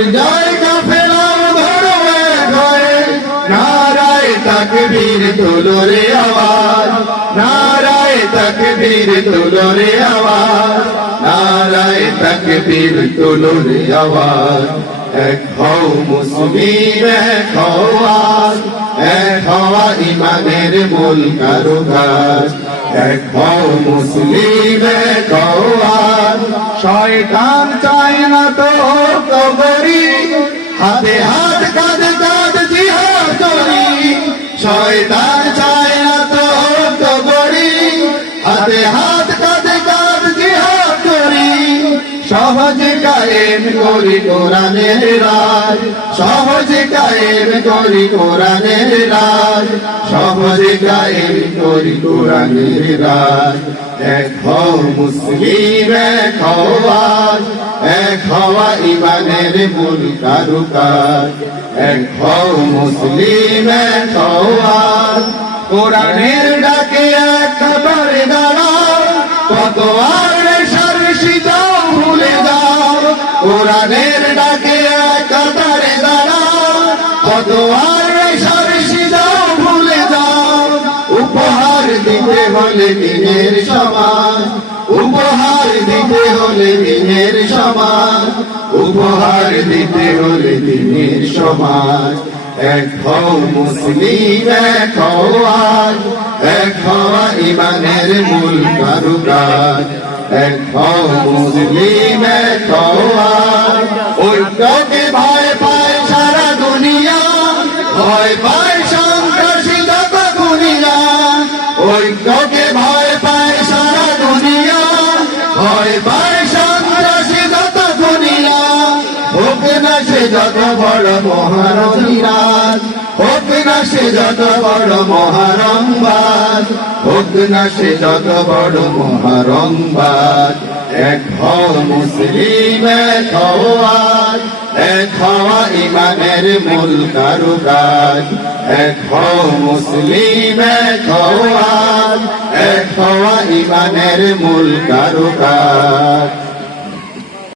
দুর্জয় কাফেলাও ধরো এক হয়ে নারায় তাকবীর তোলো রে আওয়াজ। নারায় তাকবীর তোলো আওয়াজ। নারায় তাকবীর তোলো আওয়াজ। এক হও মুসলিম, এক হওয়াজ এক হওয়া ইমানের মূল এক হও মুসলিম হাতে হাত কাঁধে সহজে কায়েম করি কোরআনের রাজ সহজে কায়েম করি কোরআনের রাজ সহজে কায়েম করি কোরআনের রাজ এক হও মুসলিম এক হওয়াজ এক হওয়া ইমানের মূল কারুকাজ এক হও মুসলিম এক হওয়াজ কোরআনের ডাকে এক দাঁড়াও, কত হলে দিনের সমাজ উপহার দিতে হলে দিনের সমাজ উপহার দিতে হলে দিনের সমাজ। এক হও মুসলিম, এক হওয়াজ এক হওয়া ইমানের মূল কারুকাজ। এক হও মুসলিম, এক ঐক্যকে যত বড় মহারথীরাজ হোক না যত বড় মহারম্বাদ হোক না যত বড় মহারম্বাদ এক হও মুসলিম, এক হওয়াজ এক হওয়া ইমানের মূল কারুকাজ। এক হও মুসলিম, এক হওয়াজ এক হওয়া ইমানের মূল কারুকাজ।